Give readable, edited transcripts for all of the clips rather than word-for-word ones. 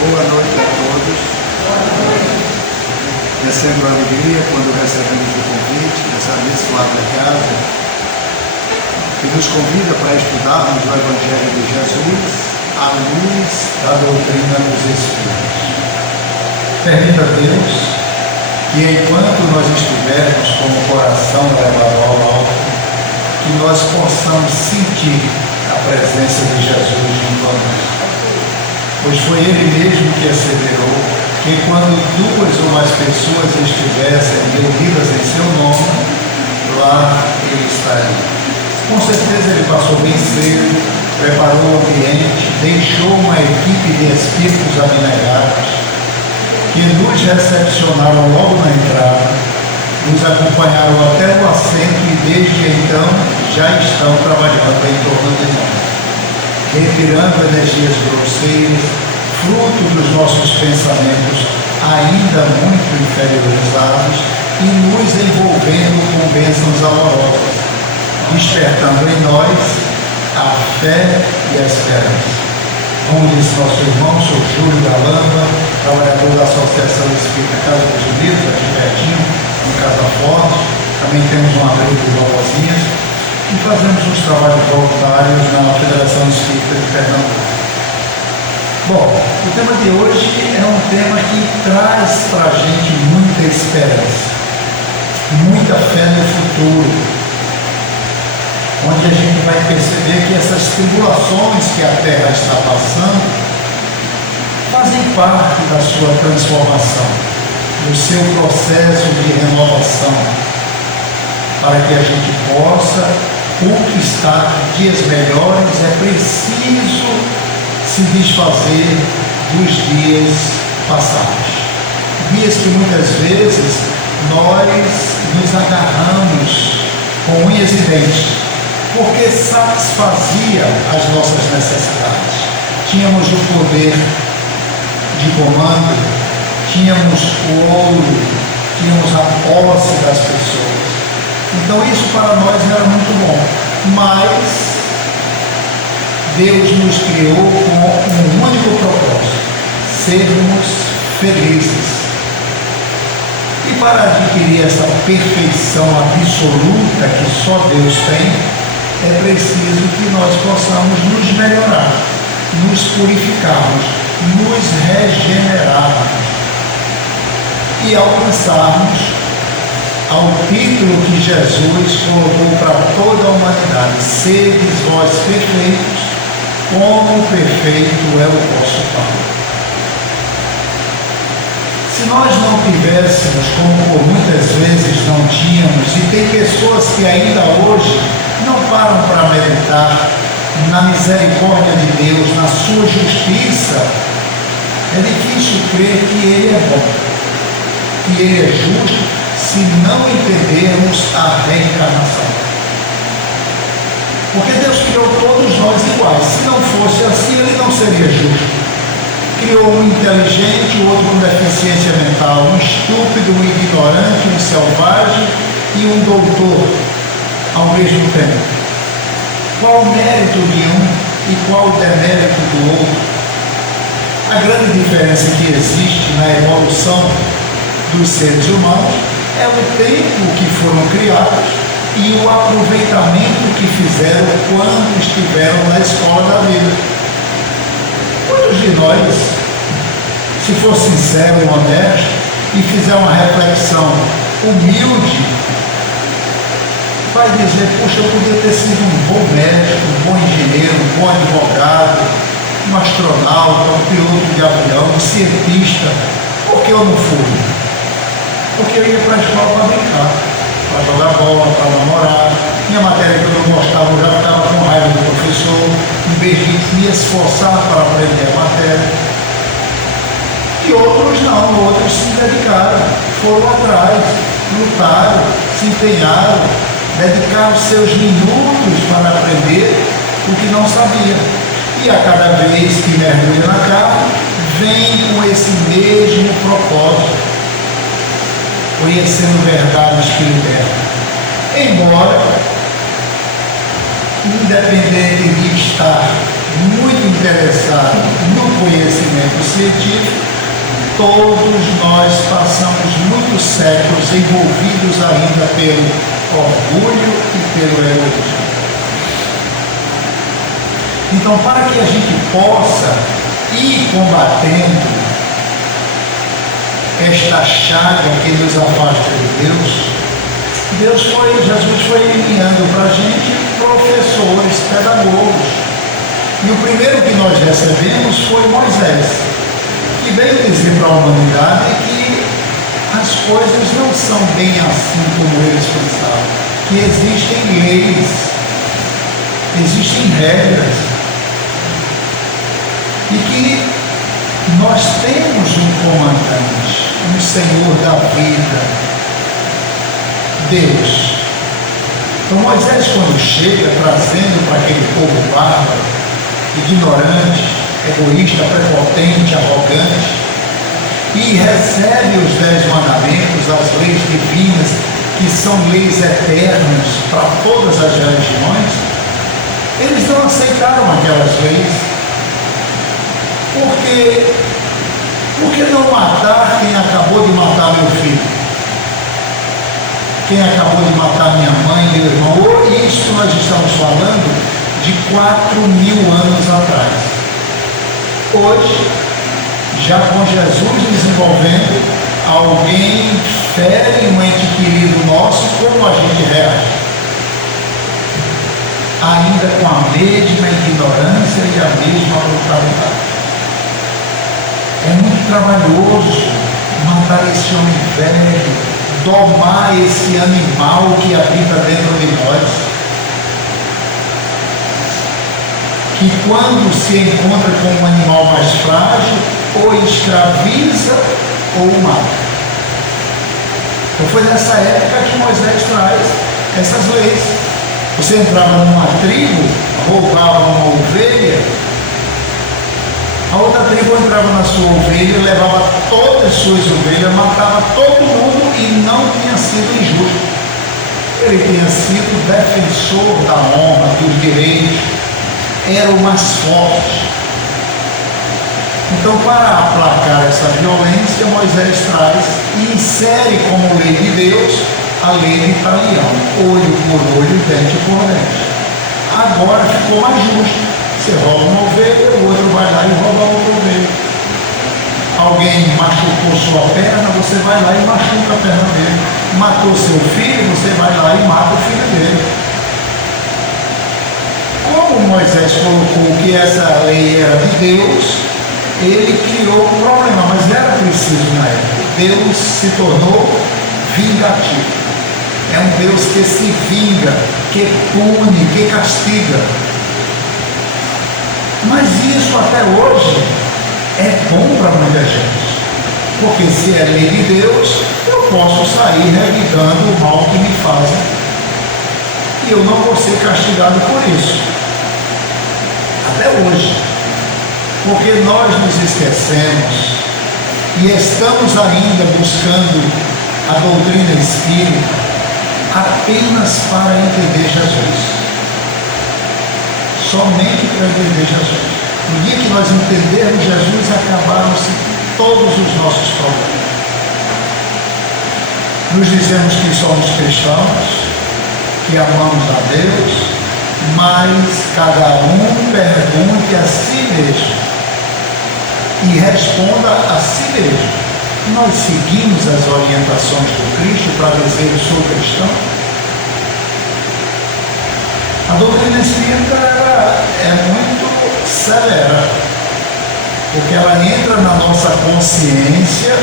Boa noite a todos. É sempre uma alegria quando recebemos o convite dessa abençoada casa que nos convida para estudarmos o Evangelho de Jesus à luz da doutrina dos Espíritos. Permita a Deus que enquanto nós estivermos com o coração elevado ao alto, que nós possamos sentir a presença de Jesus junto a nós. Pois foi Ele mesmo que asseverou que quando duas ou mais pessoas estivessem reunidas em seu nome, lá Ele estaria. Com certeza Ele passou bem cedo, preparou o ambiente, deixou uma equipe de espíritos abnegados que nos recepcionaram logo na entrada, nos acompanharam até o assento e desde então já estão trabalhando em torno de nós, retirando energias grosseiras, fruto dos nossos pensamentos ainda muito inferiorizados e nos envolvendo com bênçãos amorosas, despertando em nós a fé e a esperança. Como disse nosso irmão, sou Júlio da Lamba, trabalhador da Associação Espírita Casa dos Unidos, aqui pertinho, em Casa Forte. Também temos um abrigo de vovozinhas e fazemos uns trabalhos voluntários na Federação Espírita de Pernambuco. Bom, o tema de hoje é um tema que traz para a gente muita esperança, muita fé no futuro, onde a gente vai perceber que essas tribulações que a Terra está passando fazem parte da sua transformação, do seu processo de renovação, para que a gente possa conquistar dias melhores. É preciso se desfazer dos dias passados, dias que muitas vezes nós nos agarramos com unhas e dentes, porque satisfazia as nossas necessidades. Tínhamos o poder de comando, tínhamos o ouro, tínhamos a posse das pessoas. Então isso para nós era muito bom, mas Deus nos criou com um único propósito: sermos felizes. E para adquirir essa perfeição absoluta que só Deus tem, é preciso que nós possamos nos melhorar, nos purificarmos, nos regenerarmos e alcançarmos ao título que Jesus colocou para toda a humanidade: sedes vós perfeitos, como perfeito é o vosso Pai. Se nós não tivéssemos, como por muitas vezes não tínhamos, e tem pessoas que ainda hoje não param para meditar na misericórdia de Deus, na sua justiça, é difícil crer que Ele é bom, que Ele é justo, se não entendermos a reencarnação. Porque Deus criou todos nós iguais. Se não fosse assim, Ele não seria justo. Criou um inteligente, o outro com deficiência mental, um estúpido, um ignorante, um selvagem e um doutor ao mesmo tempo. Qual o mérito de um e qual o demérito do outro? A grande diferença que existe na evolução dos seres humanos é o tempo que foram criados e o aproveitamento que fizeram quando estiveram na escola da vida. Muitos de nós, se for sincero e honesto e fizer uma reflexão humilde, vai dizer: puxa, eu podia ter sido um bom médico, um bom engenheiro, um bom advogado, um astronauta, um piloto de avião, um cientista. Por que eu não fui? Porque eu ia para a escola para brincar, para jogar bola, para namorar. Minha matéria que eu não gostava, eu já estava com raiva do professor, em vez de me esforçar para aprender a matéria. E outros não, outros se dedicaram, foram atrás, lutaram, se empenharam, dedicaram seus minutos para aprender o que não sabia. E a cada vez que mergulha na carne, vem com esse mesmo propósito, conhecendo verdades que libertam. Embora, independente de estar muito interessado no conhecimento científico, todos nós passamos muitos séculos envolvidos ainda pelo orgulho e pelo egoísmo. Então, para que a gente possa ir combatendo esta chaga que nos afasta de Deus, Jesus foi enviando para a gente professores, pedagogos. E o primeiro que nós recebemos foi Moisés, que veio dizer para a humanidade que as coisas não são bem assim como eles pensavam, que existem leis, existem regras, e que nós temos um comandante, um Senhor da vida, Deus. Então Moisés, quando chega trazendo para aquele povo bárbaro, ignorante, egoísta, prepotente, arrogante, e recebe os 10 mandamentos, as leis divinas, que são leis eternas para todas as religiões, eles não aceitaram aquelas leis. Por que não matar quem acabou de matar meu filho? Quem acabou de matar minha mãe, meu irmão? Isso nós estamos falando de 4.000 anos atrás. Hoje, já com Jesus desenvolvendo, alguém fere um ente querido nosso, como a gente reage? Ainda com a mesma ignorância e a mesma brutalidade. É muito trabalhoso matar esse homem velho, domar esse animal que habita dentro de nós, que quando se encontra com um animal mais frágil, ou escraviza ou mata. Então foi nessa época que Moisés traz essas leis. Você entrava numa tribo, roubava uma ovelha, a outra tribo entrava na sua ovelha, levava todas as suas ovelhas, matava todo mundo e não tinha sido injusto. Ele tinha sido defensor da honra, dos direitos, era o mais forte. Então, para aplacar essa violência, Moisés traz e insere como lei de Deus a lei de talião, olho por olho, dente por dente. Agora ficou mais justo. Você rouba uma ovelha, o outro vai lá e rouba outra ovelha. Alguém machucou sua perna, você vai lá e machuca a perna dele. Matou seu filho, você vai lá e mata o filho dele. Como Moisés colocou que essa lei era de Deus, ele criou um problema, mas era preciso na época. Deus se tornou vingativo. É um Deus que se vinga, que pune, que castiga. Mas isso até hoje é bom para muita gente, porque se é lei de Deus, eu posso sair revidando o mal que me fazem e eu não vou ser castigado por isso. Até hoje, porque nós nos esquecemos e estamos ainda buscando a doutrina espírita apenas para entender Jesus. Somente para entender Jesus. No dia que nós entendermos Jesus, acabaram-se todos os nossos problemas. Nos dizemos que somos cristãos, que amamos a Deus, mas cada um pergunte a si mesmo e responda a si mesmo. Nós seguimos as orientações do Cristo para dizer eu sou cristão? A doutrina espírita é muito severa, porque ela entra na nossa consciência,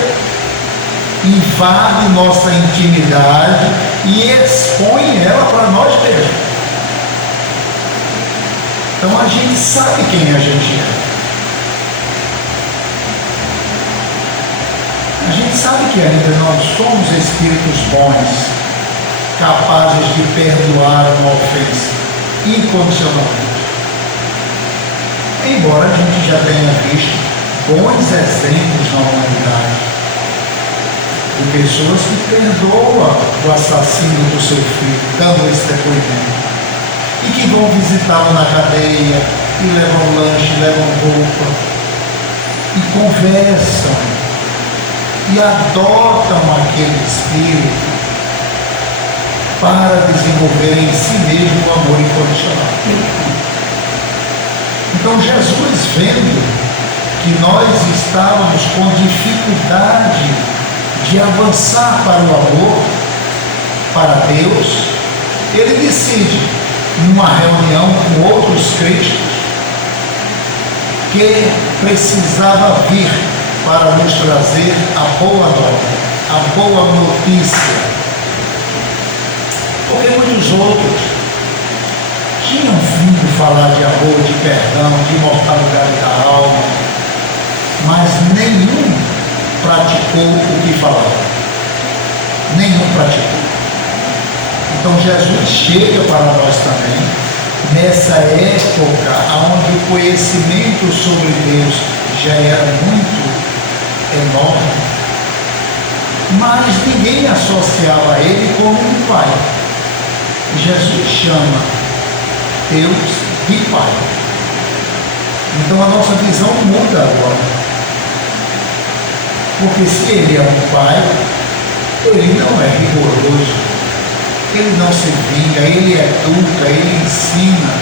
invade nossa intimidade e expõe ela para nós mesmos. Então a gente sabe quem a gente é. A gente sabe que ainda nós somos espíritos bons, capazes de perdoar uma ofensa incondicionalmente. Embora a gente já tenha visto bons exemplos na humanidade de pessoas que perdoam o assassino do seu filho, dando esse depoimento, e que vão visitá-lo na cadeia, e levam lanche, levam roupa, e conversam, e adotam aquele espírito para desenvolver em si mesmo o amor incondicional. Então Jesus, vendo que nós estávamos com dificuldade de avançar para o amor, para Deus, ele decide, numa reunião com outros críticos, que precisava vir para nos trazer a boa nova, a boa notícia. Porque muitos outros tinham vindo falar de amor, de perdão, de imortalidade da alma, mas nenhum praticou o que falava. Nenhum praticou. Então Jesus chega para nós também, nessa época onde o conhecimento sobre Deus já era muito enorme, mas ninguém associava ele como um pai. Jesus chama Deus de pai. Então a nossa visão muda agora. Porque se ele é um pai, ele não é rigoroso, ele não se vinga, ele educa, ele ensina.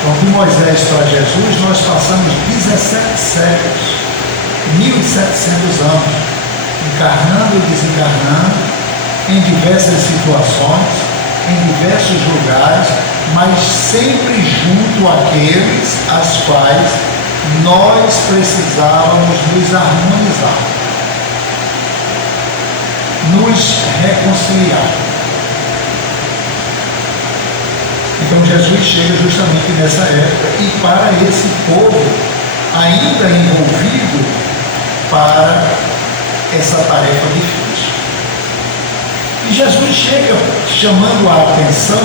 Então, de Moisés para Jesus, nós passamos 17 séculos, 1.700 anos, encarnando e desencarnando, em diversas situações, em diversos lugares, mas sempre junto àqueles às quais nós precisávamos nos harmonizar, nos reconciliar. Então Jesus chega justamente nessa época e para esse povo ainda envolvido para essa tarefa difícil. E Jesus chega chamando a atenção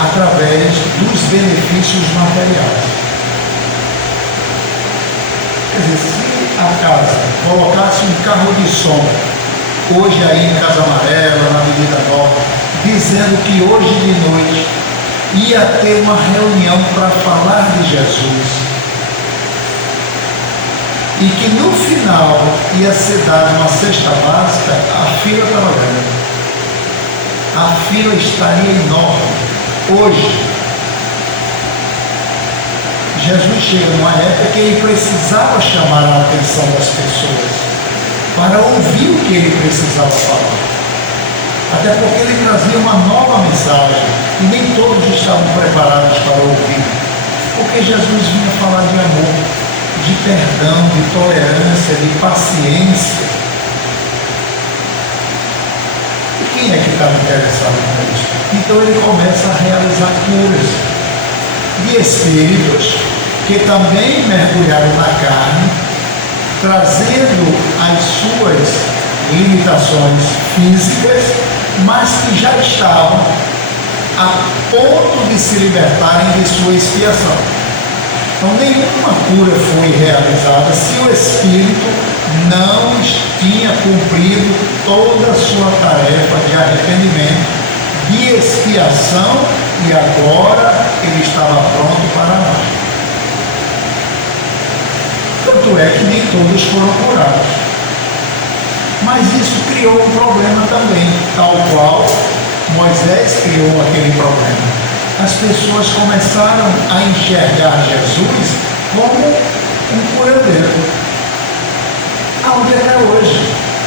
através dos benefícios materiais. Quer dizer, se a casa colocasse um carro de som, hoje aí em Casa Amarela, na Avenida Nova, dizendo que hoje de noite ia ter uma reunião para falar de Jesus, e que no final ia ser dada uma cesta básica, a fila estava grande. A fila estaria enorme. Hoje, Jesus chega numa época que ele precisava chamar a atenção das pessoas para ouvir o que ele precisava falar. Até porque ele trazia uma nova mensagem e nem todos estavam preparados para ouvir. Porque Jesus vinha falar de amor, de perdão, de tolerância, de paciência. E quem é que estava interessado com isso? Então ele começa a realizar curas de espíritos que também mergulharam na carne, trazendo as suas limitações físicas, mas que já estavam a ponto de se libertarem de sua expiação. Então nenhuma cura foi realizada se o espírito não tinha cumprido toda a sua tarefa de arrependimento, de expiação, e agora ele estava pronto para amar. Tanto é que nem todos foram curados. Mas isso criou um problema também, tal qual Moisés criou aquele problema. As pessoas começaram a enxergar Jesus como um curandeiro. Aonde até hoje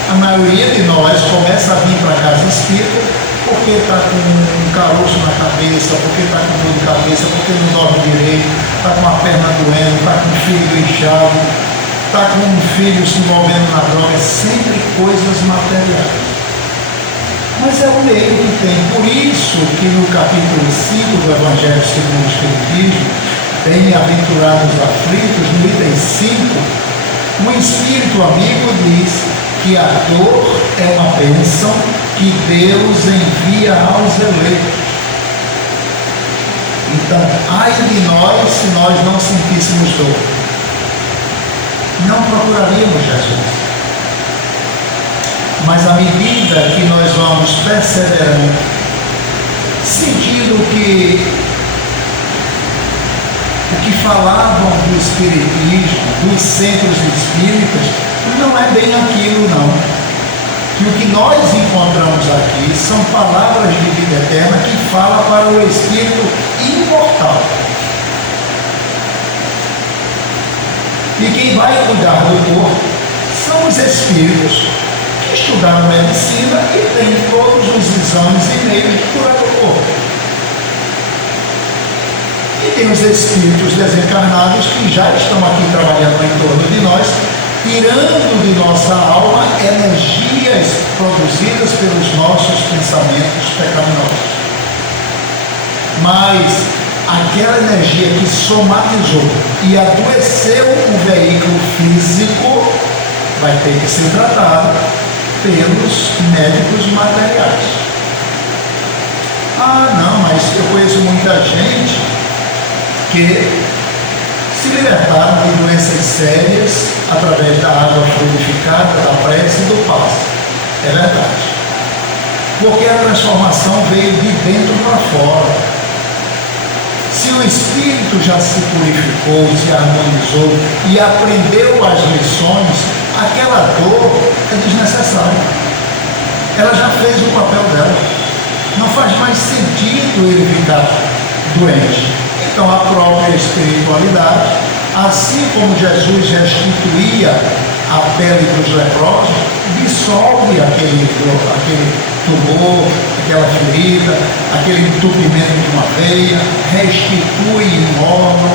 a maioria de nós começa a vir para a casa espírita porque está com um caroço na cabeça, porque está com dor de cabeça, porque não dorme direito, está com a perna doendo, está com o filho inchado, está com um filho se envolvendo na droga, sempre coisas materiais. Mas é o meio que tem. Por isso que no capítulo 5 do Evangelho segundo o Espiritismo, bem-aventurados aflitos, no item 5, um espírito amigo diz que a dor é uma bênção que Deus envia aos eleitos. Então, ai de nós se nós não sentíssemos dor. Não procuraríamos Jesus. Mas à medida que nós vamos perseverando, sentindo que o que falavam do espiritismo, dos centros espíritas, não é bem aquilo não. Que o que nós encontramos aqui são palavras de vida eterna que falam para o espírito imortal. E quem vai cuidar do corpo são os espíritos que estudaram medicina e têm todos os exames e meios de curar o corpo. E tem os espíritos desencarnados que já estão aqui trabalhando em torno de nós, tirando de nossa alma energias produzidas pelos nossos pensamentos pecaminosos. Mas aquela energia que somatizou e adoeceu o veículo físico vai ter que ser tratada pelos médicos materiais. Ah, não, mas eu conheço muita gente que se libertaram de doenças sérias através da água fluidificada, da prece e do passe. É verdade. Porque a transformação veio de dentro para fora. Se o espírito já se purificou, se harmonizou e aprendeu as lições, aquela dor é desnecessária. Ela já fez o papel dela. Não faz mais sentido ele ficar doente. Então a própria espiritualidade, assim como Jesus restituía a pele dos leprosos, dissolve aquele tumor, aquela ferida, aquele entupimento de uma veia, restitui imóvel,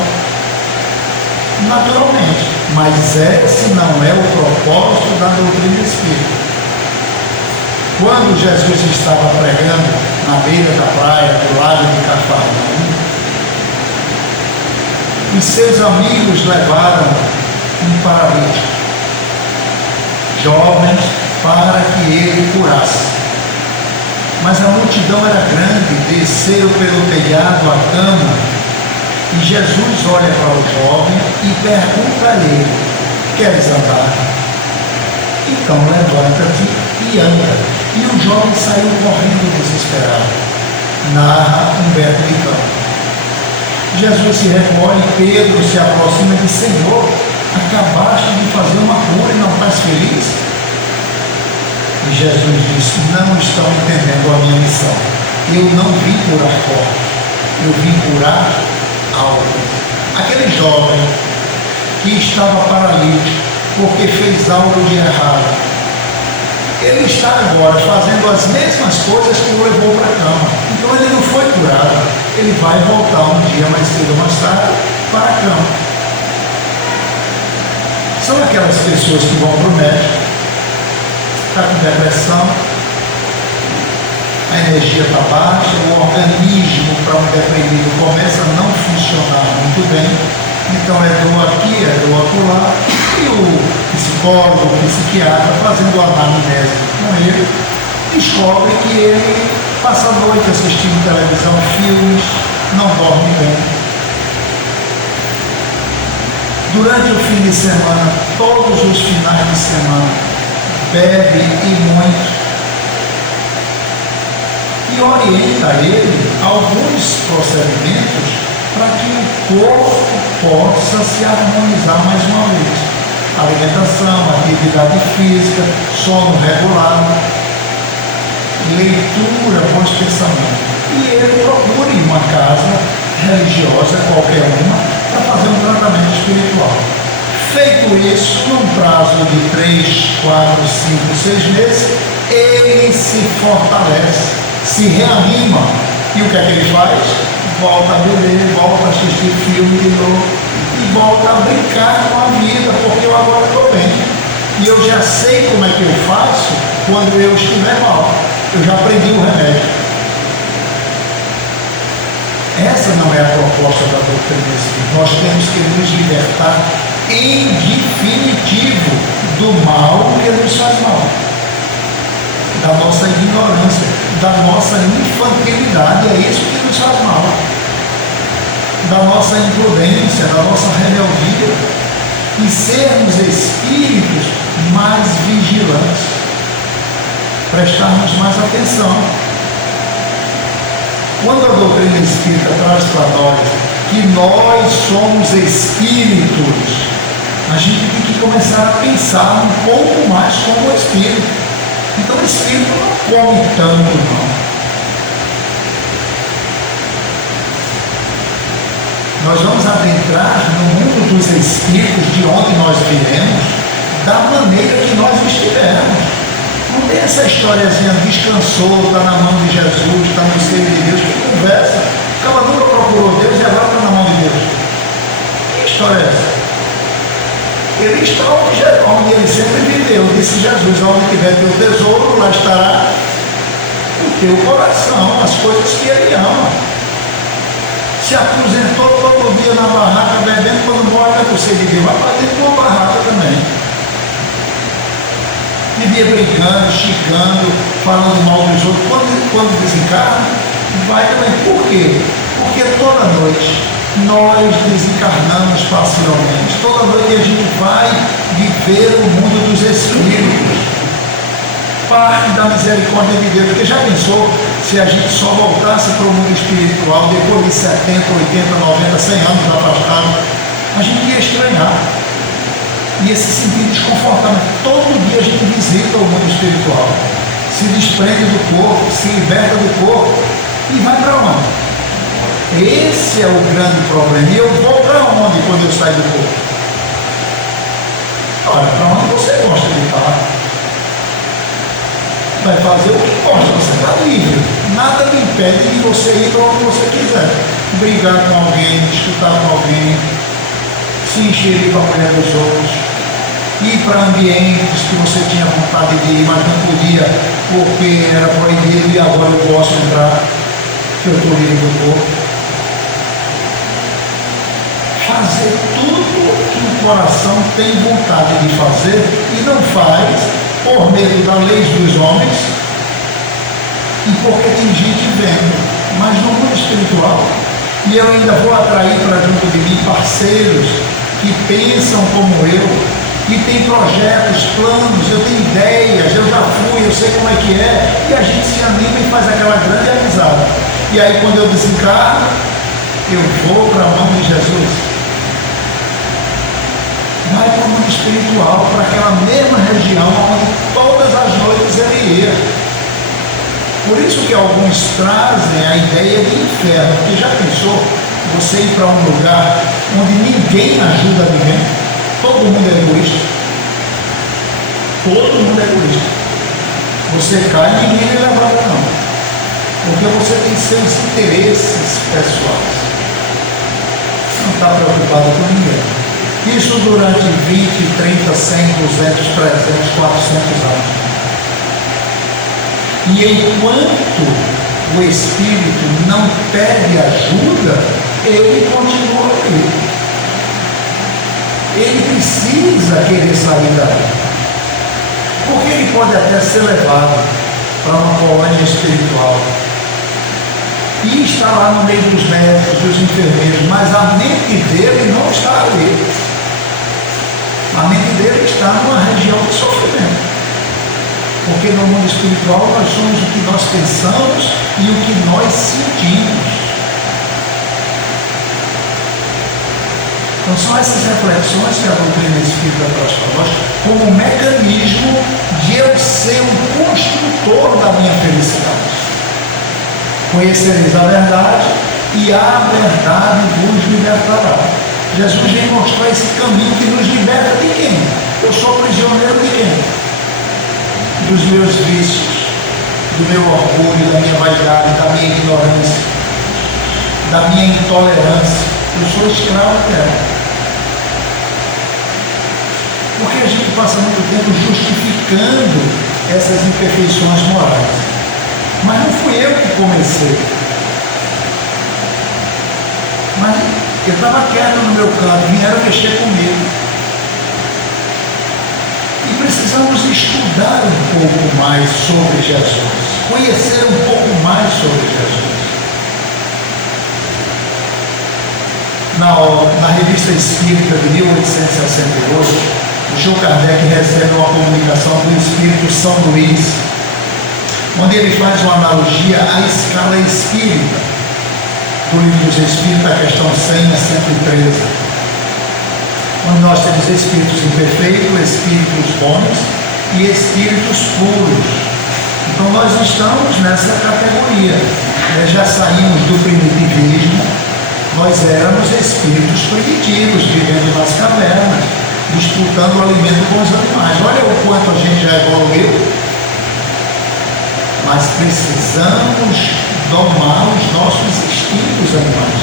naturalmente. Mas esse não é o propósito da doutrina espírita. Quando Jesus estava pregando na beira da praia, do lago de Cafarnaum, e seus amigos levaram um paralítico, jovens, para que ele curasse. Mas a multidão era grande, desceram pelo telhado a cama, e Jesus olha para o jovem e pergunta a ele: queres andar? Então levanta-te e anda. E o jovem saiu correndo desesperado. Narra Humberto de Campos. Jesus se recolhe, Pedro se aproxima e diz: Senhor, acabaste de fazer uma cura e não estás feliz? E Jesus disse: não estão entendendo a minha missão. Eu não vim curar corpos, eu vim curar alma. Aquele jovem que estava paralítico porque fez algo de errado, ele está agora fazendo as mesmas coisas que o levou para a cama. Então ele não foi curado. Ele vai voltar um dia mais cedo ou mais tarde para a cama. São aquelas pessoas que vão para o médico, está com depressão, a energia está baixa, o organismo para um deprimido começa a não funcionar muito bem. Então é dor aqui, é dor acolá, e o psicólogo, o psiquiatra, fazendo anamnese com ele, descobre que ele passa a noite assistindo televisão, filmes, não dorme bem. Durante o fim de semana, todos os finais de semana, bebe e muito. E orienta ele alguns procedimentos para que o corpo possa se harmonizar mais uma vez. Alimentação, atividade física, sono regular, leitura, bons pensamentos. E ele procura em uma casa religiosa, qualquer uma, para fazer um tratamento espiritual. Feito isso, num prazo de 3, 4, 5, 6 meses, ele se fortalece, se reanima. E o que é que ele faz? Volta a beber, volta a assistir filme de novo e volta a brincar com a vida, porque eu agora estou bem. E eu já sei como é que eu faço quando eu estiver mal. Eu já aprendi o remédio. Essa não é a proposta da doutrina espírita. Nós temos que nos libertar em definitivo do mal que nos faz mal, da nossa ignorância, da nossa infantilidade. É isso que nos faz mal, da nossa imprudência, da nossa rebeldia, e sermos espíritos mais vigilantes, prestarmos mais atenção. Quando a doutrina espírita traz para nós que nós somos espíritos, a gente tem que começar a pensar um pouco mais como o espírito. Então o espírito não come tanto, não. Nós vamos adentrar no mundo dos espíritos de onde nós viemos, da maneira que nós estivermos. Não tem essa historiazinha, descansou, está na mão de Jesus, está no seio de Deus, que conversa. O cara nunca procurou Deus e agora está na mão de Deus. Que história é essa? Ele está onde ele sempre viveu, disse Jesus, onde tiver teu tesouro, lá estará o teu coração, as coisas que ele ama. Se aposentou todo dia na barraca, bebendo, quando morre, vai para o seio de Deus, vai para dentro de uma barraca também. Vivia brincando, xingando, falando mal dos outros. Quando desencarna, vai também. Por quê? Porque toda noite nós desencarnamos parcialmente. Toda noite a gente vai viver o mundo dos espíritos. Parte da misericórdia de Deus. Porque já pensou se a gente só voltasse para o mundo espiritual depois de 70, 80, 90, 100 anos afastado? A gente ia estranhar. Ia se sentir desconfortável. Todo dia a gente visita o mundo espiritual. Se desprende do corpo, se liberta do corpo e vai para onde? Esse é o grande problema. E eu vou para onde quando eu saio do corpo? Olha, para onde você gosta de estar? Vai fazer o que gosta, você está livre. Nada me impede de você ir para onde você quiser. Brigar com alguém, disputar com alguém, se encher com a mulher dos outros, ir para ambientes que você tinha vontade de ir, mas não podia, porque era proibido e agora eu posso entrar, que eu estou livre do corpo. Fazer tudo que o coração tem vontade de fazer e não faz, por medo da lei dos homens e porque tem gente vendo, mas no mundo espiritual. E eu ainda vou atrair para junto de mim parceiros que pensam como eu, que têm projetos, planos, eu tenho ideias, eu já fui, eu sei como é que é, e a gente se anima e faz aquela grande amizade. E aí quando eu desencarno, eu vou para a mão de Jesus. Vai para o mundo espiritual, para aquela mesma região onde todas as noites ele ia. Por isso que alguns trazem a ideia de inferno, porque já pensou você ir para um lugar onde ninguém ajuda ninguém? Todo mundo é egoísta. Todo mundo é egoísta. Você cai e ninguém lhe levanta não. Porque você tem seus interesses pessoais. Não está preocupado com ninguém. Isso durante 20, 30, 100, 200, 300, 400 anos. E enquanto o Espírito não pede ajuda, ele continua aqui. Ele precisa querer sair daí. Porque ele pode até ser levado para uma colônia espiritual e está lá no meio dos médicos, dos enfermeiros, mas a mente dele não está ali. A mente dele está numa região de sofrimento. Porque no mundo espiritual nós somos o que nós pensamos e o que nós sentimos. Então são essas reflexões que a doutrina espírita traz para nós como um mecanismo de eu ser o construtor da minha felicidade. Conhecereis a verdade e a verdade vos libertará. Jesus vem mostrar esse caminho que nos liberta de quem? Eu sou prisioneiro de quem? Dos meus vícios, do meu orgulho, da minha vaidade, da minha ignorância, da minha intolerância. Eu sou escravo dela. Porque a gente passa muito tempo justificando essas imperfeições morais. Mas não fui eu que comecei. Mas eu estava quieto no meu canto, vieram mexer comigo. E precisamos estudar um pouco mais sobre Jesus, conhecer um pouco mais sobre Jesus. Na Revista Espírita de 1868, o João Kardec recebe uma comunicação do Espírito São Luís, onde ele faz uma analogia à escala espírita. do Livro dos Espíritos, a questão 100 a 113, onde nós temos espíritos imperfeitos, espíritos bons e espíritos puros. Então nós estamos nessa categoria, já saímos do primitivismo, nós éramos espíritos primitivos, vivendo nas cavernas, disputando o alimento com os animais. Olha o quanto a gente já evoluiu, mas precisamos domar os nossos instintos animais,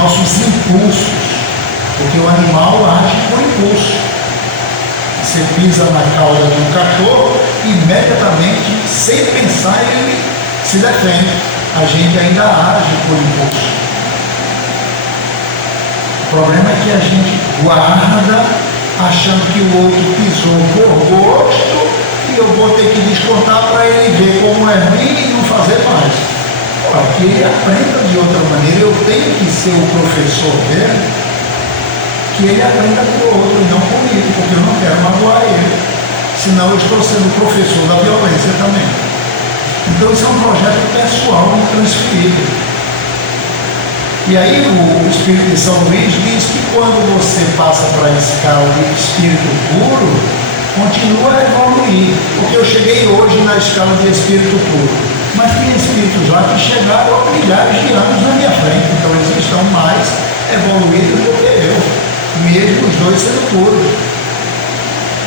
nossos impulsos, porque o animal age por impulso. Você pisa na cauda de um cachorro, imediatamente, sem pensar, ele se defende. A gente ainda age por impulso. O problema é que a gente guarda, achando que o outro pisou por gosto, e eu vou ter que descontar para ele ver como é ruim e não fazer mais. Para que ele aprenda de outra maneira, eu tenho que ser o professor dele, que ele aprenda com o outro e não comigo, porque eu não quero magoar ele, senão eu estou sendo o professor da violência também. Então isso é um projeto pessoal intransferível. E aí o Espírito de São Luís diz que quando você passa para a escala de espírito puro, continua a evoluir, porque eu cheguei hoje na escala de espírito puro, mas tem espíritos lá que chegaram a milhares de anos na minha frente, então eles estão mais evoluídos do que eu, mesmo os dois sendo puros,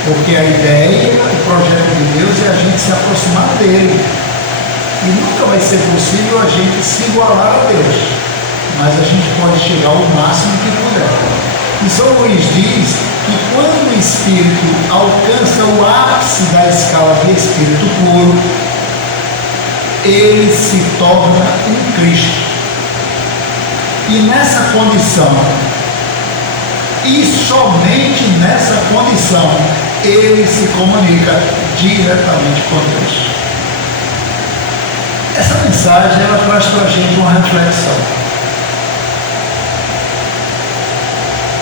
porque a ideia, o projeto de Deus é a gente se aproximar dele, e nunca vai ser possível a gente se igualar a Deus, mas a gente pode chegar ao máximo que puder. E São Luís diz que quando o espírito alcança o ápice da escala de espírito puro, ele se torna um Cristo. E nessa condição, e somente nessa condição, ele se comunica diretamente com Deus. Essa mensagem ela traz para a gente uma reflexão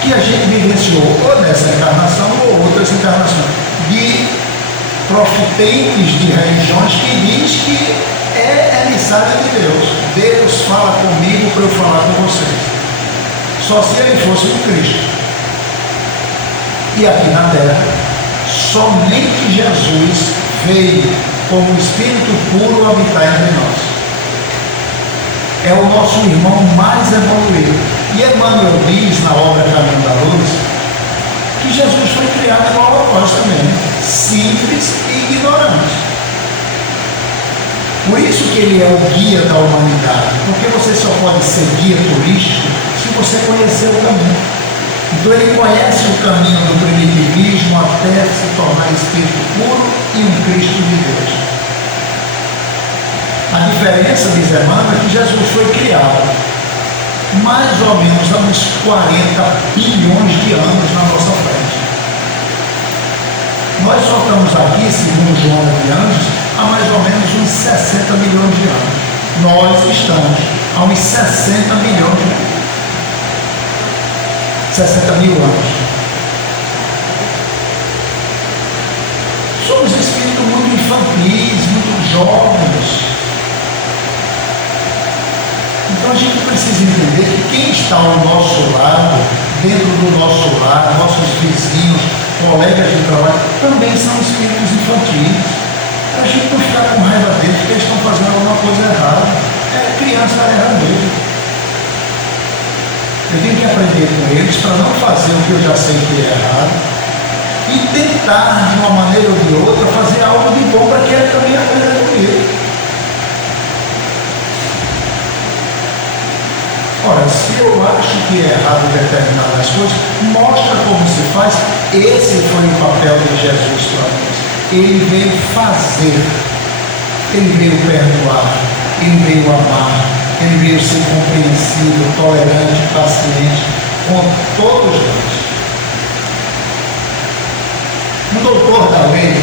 que a gente vivenciou ou nessa encarnação ou outras encarnações, de profetentes de religiões que diz que é emissário de Deus. Deus fala comigo para eu falar com vocês. Só se ele fosse um Cristo. E aqui na Terra, somente Jesus veio como Espírito puro habitar entre nós. É o nosso irmão mais evoluído. E Emmanuel diz na obra Caminho da Luz que Jesus foi criado igual a nós também, simples e ignorante. Por isso que ele é o guia da humanidade, porque você só pode ser guia turístico se você conhecer o caminho. Então ele conhece o caminho do primitivismo até se tornar espírito puro e um Cristo de Deus. A diferença, diz Emmanuel, é que Jesus foi criado mais ou menos há uns 40 bilhões de anos na nossa frente. Nós só estamos aqui, segundo Joana de Anjos, há mais ou menos uns 60 milhões de anos. Nós estamos há uns 60 milhões de anos. 60 mil anos. Somos espíritos muito infantis, muito jovens. Então a gente precisa entender que quem está ao nosso lado, dentro do nosso lar, nossos vizinhos, colegas de trabalho, também são espíritos infantis. A gente não ficar com raiva deles porque eles estão fazendo alguma coisa errada. É criança erra mesmo. Eu tenho que aprender com eles para não fazer o que eu já sei que é errado e tentar, de uma maneira ou de outra, fazer algo de bom para que ele também aprenda comigo. Ora, se eu acho que é errado determinadas coisas, mostra como se faz. Esse foi o papel de Jesus para nós. Ele veio fazer, ele veio perdoar, ele veio amar, ele veio ser compreensível, tolerante, paciente com todos nós. Um doutor da lei,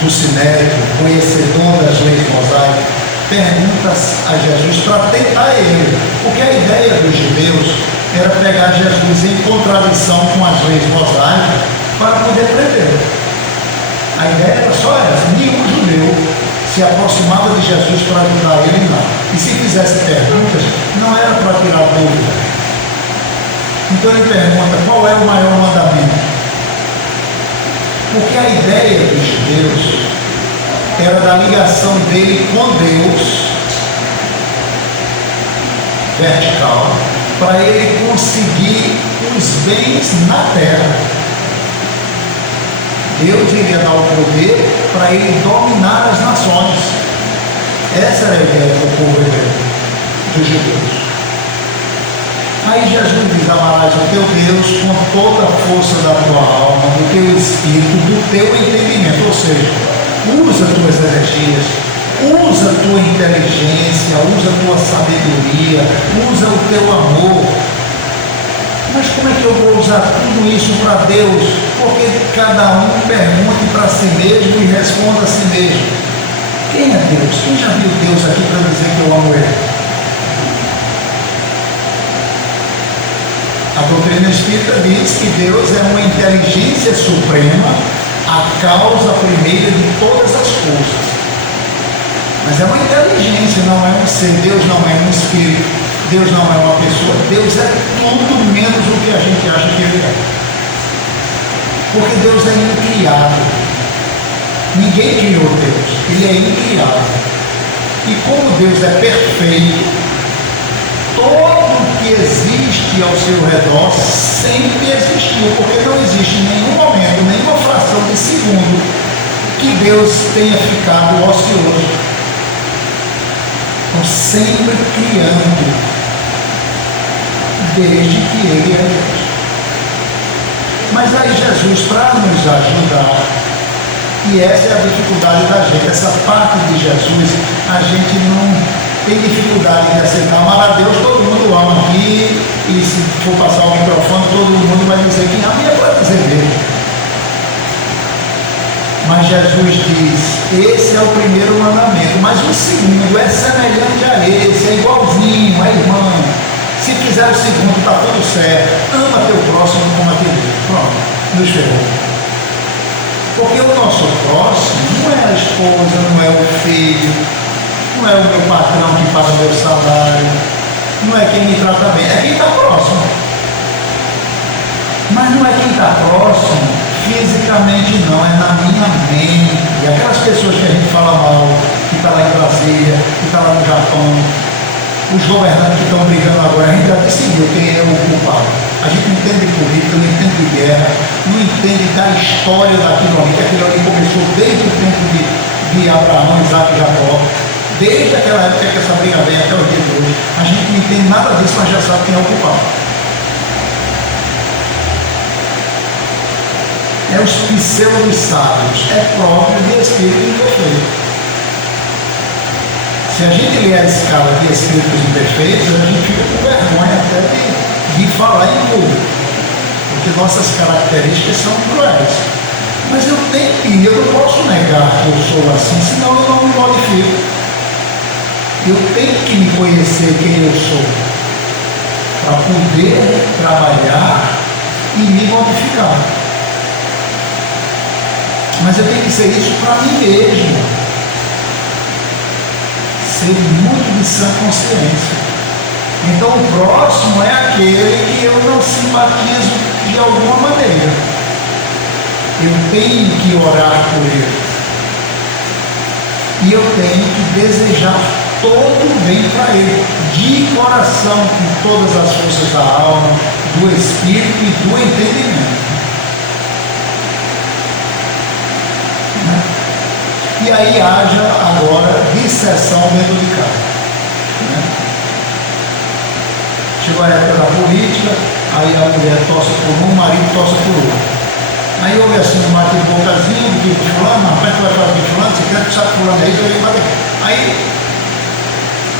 do Sinédrio, conhecedor das leis mosaicas, pergunta a Jesus para tentar ele, porque a ideia dos judeus era pegar Jesus em contradição com as leis mosaicas para poder prender. A ideia era só essa: nenhum judeu, se se aproximava de Jesus para ajudar ele lá. E se fizesse perguntas, não era para tirar dúvida. Então ele pergunta, qual é o maior mandamento? Porque a ideia dos judeus era da ligação dele com Deus, vertical, para ele conseguir os bens na terra. Deus iria dar o poder para ele dominar as nações. Essa era a ideia do povo hebreu, dos judeus. Aí Jesus diz, amarás o teu Deus com toda a força da tua alma, do teu espírito, do teu entendimento. Ou seja, usa tuas energias, usa tua inteligência, usa tua sabedoria, usa o teu amor. Mas como é que eu vou usar tudo isso para Deus? Porque cada um pergunte para si mesmo e responda a si mesmo. Quem é Deus? Quem já viu Deus aqui para dizer que eu amo Ele? A doutrina espírita diz que Deus é uma inteligência suprema, a causa primeira de todas as coisas. Mas é uma inteligência, não é um ser. Deus não é um espírito. Deus não é uma pessoa. Deus é tudo menos o que a gente acha que Ele é. Porque Deus é incriado. Ninguém criou Deus. Ele é incriado. E como Deus é perfeito, todo que existe ao seu redor sempre existiu, porque não existe em nenhum momento, nenhuma fração de segundo que Deus tenha ficado ocioso. Então, sempre criando, desde que Ele é Deus. Mas aí Jesus, para nos ajudar, e essa é a dificuldade da gente, essa parte de Jesus, a gente não tem dificuldade de aceitar. Amar a Deus, todo mundo ama aqui, e se for passar o microfone, todo mundo vai dizer que ama, e é para dizer mesmo. Mas Jesus diz, esse é o primeiro mandamento, mas o segundo é semelhante a esse, é igualzinho, é irmão. Se fizer o segundo, está tudo certo. Ama teu próximo como a ti mesmo. Pronto, nos ferrou. Porque o nosso próximo não é a esposa, não é o filho, não é o meu patrão que paga meu salário, não é quem me trata bem, é quem está próximo. Mas não é quem está próximo fisicamente, não, é na minha mente. E aquelas pessoas que a gente fala mal, que está lá em Brasília, que está lá no Japão, os governantes que estão brigando agora, a gente já decidiu quem é o culpado. A gente não entende de política, não entende de guerra, não entende da história daquilo ali, que aquilo ali começou desde o tempo de Abraão, Isaac e Jacó, desde aquela época que essa briga vem até o dia de hoje. A gente não entende nada disso, mas já sabe quem é o culpado. É os pseudos sábios, é próprio de espírito imperfeito. Se a gente ler a escala de espíritos imperfeitos, a gente fica com vergonha até de falar em público, porque nossas características são cruéis. Mas eu não posso negar que eu sou assim, senão eu não me modifico. Eu tenho que me conhecer quem eu sou, para poder trabalhar e me modificar. Mas eu tenho que ser isso para mim mesmo. Ser muito de sã consciência. Então o próximo é aquele que eu não simpatizo de alguma maneira. Eu tenho que orar por ele. E eu tenho que desejar todo o bem para ele, de coração, com todas as forças da alma, do espírito e do entendimento. E aí haja agora disseção dentro de casa. Né? Chegou a época da política, aí a mulher torce por um, o marido torce por outro. Aí houve assim um bate-bocazinho do tipo fulano, rapaz, tu vai falar de fulano, você quer que sabe fulano aí, aí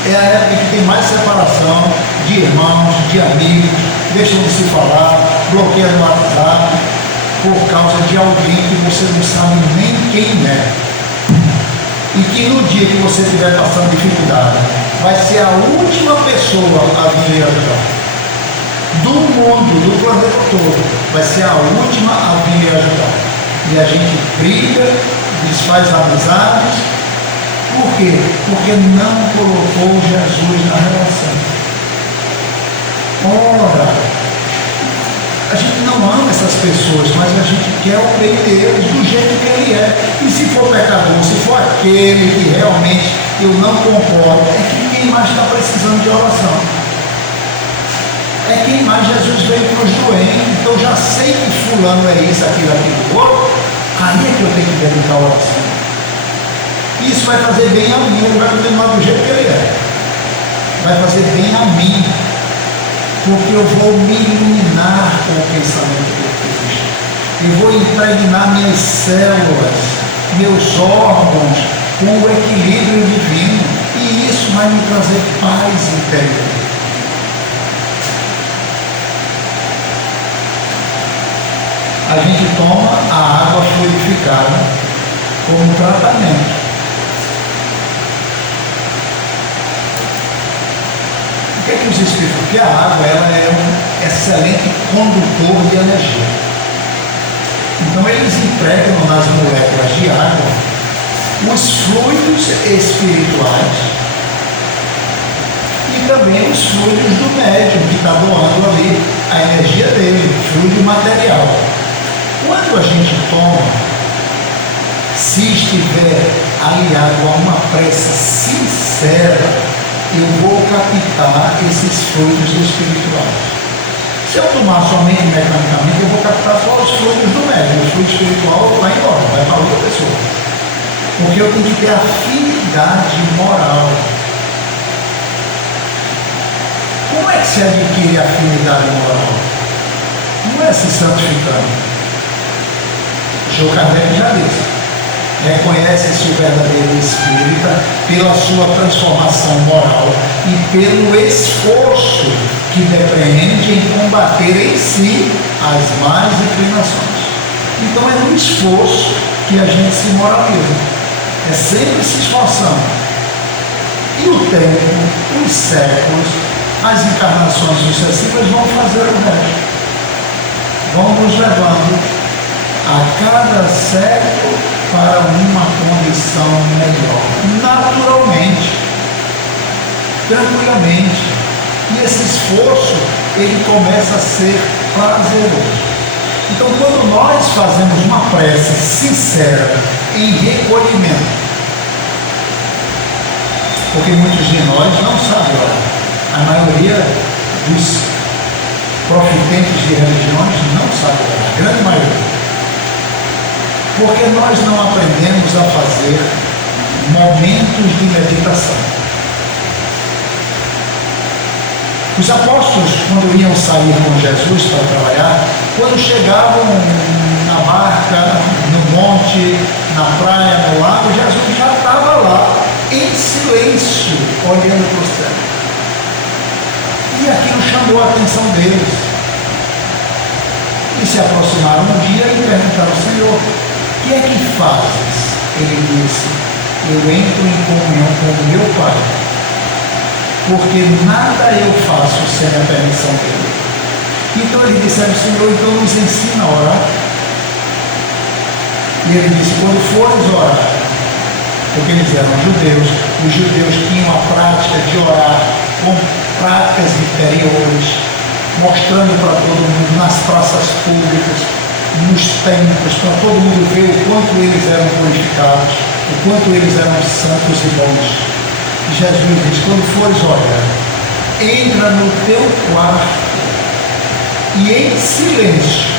é a época que tem mais separação de irmãos, de amigos, deixam de se falar, bloqueia no WhatsApp, por causa de alguém que você não sabe nem quem é. E que no dia que você estiver passando dificuldade, vai ser a última pessoa a vir lhe ajudar. Do mundo, do planeta todo, vai ser a última a vir lhe ajudar. E a gente briga, desfaz amizades, Por quê? Porque não colocou Jesus na relação. Ora, a gente não ama essas pessoas, mas a gente quer o bem deles do jeito que ele é. E se for pecador, se for aquele que realmente eu não concordo, é que quem mais está precisando de oração. É quem mais Jesus veio para os doentes. Então já sei que fulano é isso, aquilo, outro. Aí é que eu tenho que dedicar a oração. Isso vai fazer bem a mim, ele vai continuar do jeito que ele é. Vai fazer bem a mim. Porque eu vou me iluminar com o pensamento de Cristo. Eu vou impregnar minhas células, meus órgãos, com o equilíbrio divino. E isso vai me trazer paz interior. A gente toma a água fluidificada como tratamento. O que é que os Espíritos? Porque a água ela é um excelente condutor de energia. Então eles empregam nas moléculas de água os fluidos espirituais e também os fluidos do médium que está doando ali a energia dele, fluido material. Quando a gente toma, se estiver aliado a uma prece sincera, eu vou captar esses fluidos espirituais. Se eu tomar somente mecanicamente, eu vou captar só os fluidos do médium. O fluido espiritual vai embora, vai para outra pessoa. Porque eu tenho que ter afinidade moral. Como é que se adquire afinidade moral? Não é se santificando. João Kardec já disse. Reconhece-se o verdadeiro espírita pela sua transformação moral e pelo esforço que depreende em combater em si as más inclinações. Então é no esforço que a gente se moraliza. É sempre se esforçando. E o tempo, os séculos, as encarnações sucessivas vão fazer o resto. Vão nos levando a cada século para uma condição melhor, naturalmente, tranquilamente. E esse esforço, ele começa a ser prazeroso. Então, quando nós fazemos uma prece sincera, em recolhimento, porque muitos de nós não sabem orar, a maioria dos profitentes de religiões não sabem orar, a grande maioria. Porque nós não aprendemos a fazer momentos de meditação. Os apóstolos, quando iam sair com Jesus para trabalhar, quando chegavam na barca, no monte, na praia, no lago, Jesus já estava lá, em silêncio, olhando para o céu. E aquilo chamou a atenção deles. E se aproximaram um dia e perguntaram: Senhor, o que é que fazes? Ele disse: eu entro em comunhão com o meu Pai, porque nada eu faço sem a permissão dele. Então eles disseram: Senhor, então nos ensina a orar. E ele disse: quando fores orar, porque eles eram judeus, os judeus tinham a prática de orar com práticas interiores, mostrando para todo mundo nas praças públicas, nos templos, para todo mundo ver o quanto eles eram purificados, o quanto eles eram santos e bons. E Jesus diz: quando fores orar, entra no teu quarto e em silêncio,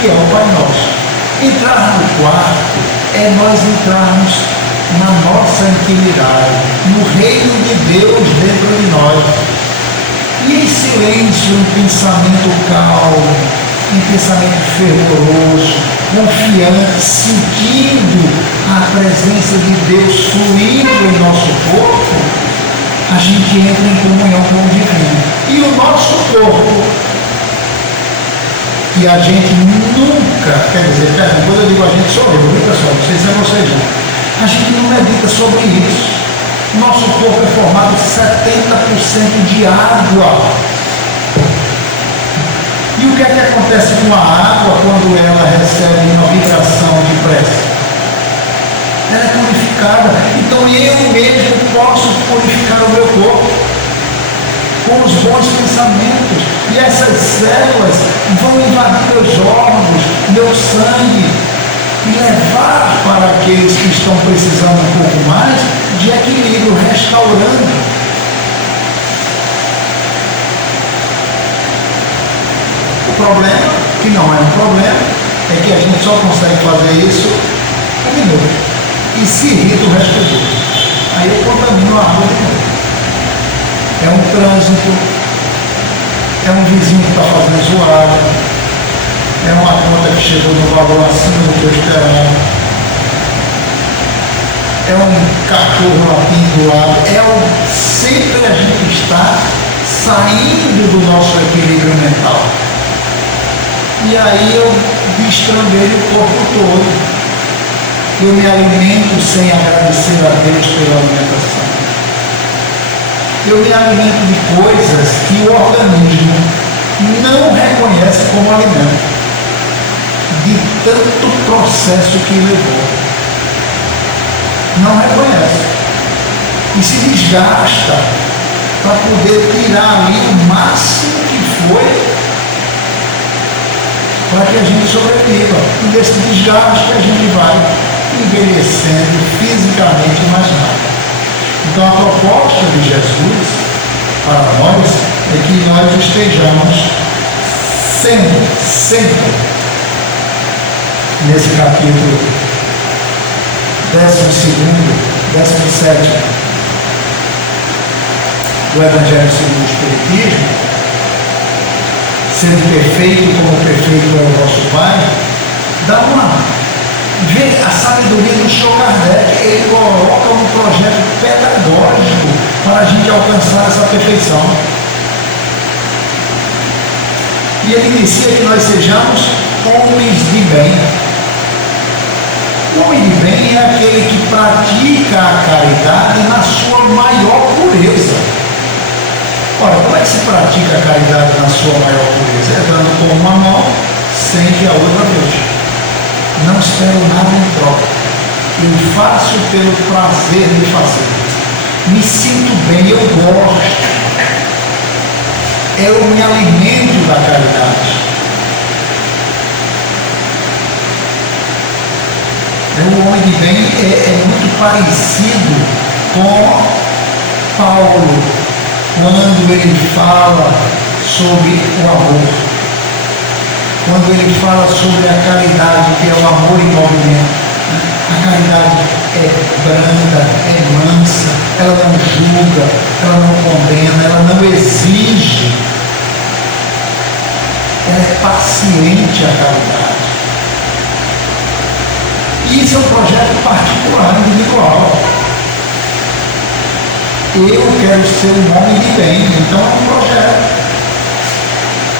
que é o Pai Nosso. Entrar no quarto é nós entrarmos na nossa intimidade, no reino de Deus dentro de nós. E em silêncio, em pensamento calmo, em pensamento fervoroso, confiante, sentindo a presença de Deus fluindo em nosso corpo, a gente entra em comunhão com o divino. E o nosso corpo, que a gente nunca, quer dizer, quando eu digo a gente, sou eu, viu pessoal? Não sei se é vocês não. A gente não medita sobre isso. Nosso corpo é formado de 70% de água. E o que é que acontece com a água quando ela recebe uma vibração de prece? Ela é purificada. purificada. Então eu mesmo posso purificar o meu corpo com os bons pensamentos. E essas células vão invadir meus órgãos, meu sangue, e levar para aqueles que estão precisando um pouco mais de equilíbrio, restaurando. O problema, que não é um problema, é que a gente só consegue fazer isso um minuto. E se irrita o resto do dia. Aí eu contamino a água de novo. É um trânsito, é um vizinho que está fazendo zoada, é uma conta que chegou no valor acima do que eu esperava, é um cachorro latindo do lado, sempre a gente está saindo do nosso equilíbrio mental. E aí eu destrambelho o corpo todo. Eu me alimento sem agradecer a Deus pela alimentação. Eu me alimento de coisas que o organismo não reconhece como alimento, de tanto processo que levou. Não reconhece. E se desgasta para poder tirar ali o máximo que foi para que a gente sobreviva. E desse desgaste a gente vai envelhecendo fisicamente mais rápido. Então a proposta de Jesus para nós é que nós estejamos sempre nesse capítulo 17 do Evangelho segundo o Espiritismo, sendo perfeito como perfeito é o vosso Pai, vê a sabedoria do Chico Kardec. Ele coloca um projeto pedagógico para a gente alcançar essa perfeição. E ele inicia que nós sejamos homens de bem. O homem de bem é aquele que pratica a caridade na sua maior pureza. Ora, como é que se pratica a caridade na sua maior pureza? É dando com uma mão sem que a outra veja. Não espero nada em troca. Eu faço pelo prazer de fazer. Me sinto bem, eu gosto. Eu me alimento da caridade. O homem de bem é muito parecido com Paulo, quando ele fala sobre o amor. Quando ele fala sobre a caridade, que é o amor em movimento. A caridade é branda, é mansa, ela não julga, ela não condena, ela não exige. Ela é paciente, a caridade. E isso é um projeto particular, individual. Eu quero ser um homem de bem, então é um projeto.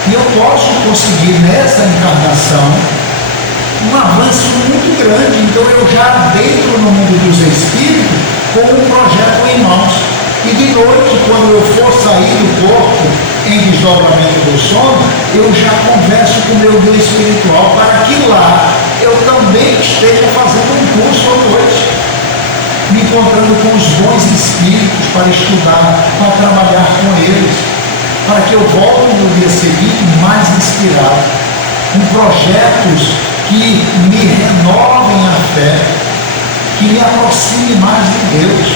E eu posso conseguir nessa encarnação um avanço muito grande. Então eu já dentro no mundo dos espíritos com um projeto em mãos. E de noite, quando eu for sair do corpo em desdobramento do sono, eu já converso com o meu guia espiritual para que lá eu também esteja fazendo um curso à noite, me encontrando com os bons espíritos para estudar, para trabalhar com eles, para que eu volte no dia seguinte mais inspirado, com projetos que me renovem a fé, que me aproxime mais de Deus.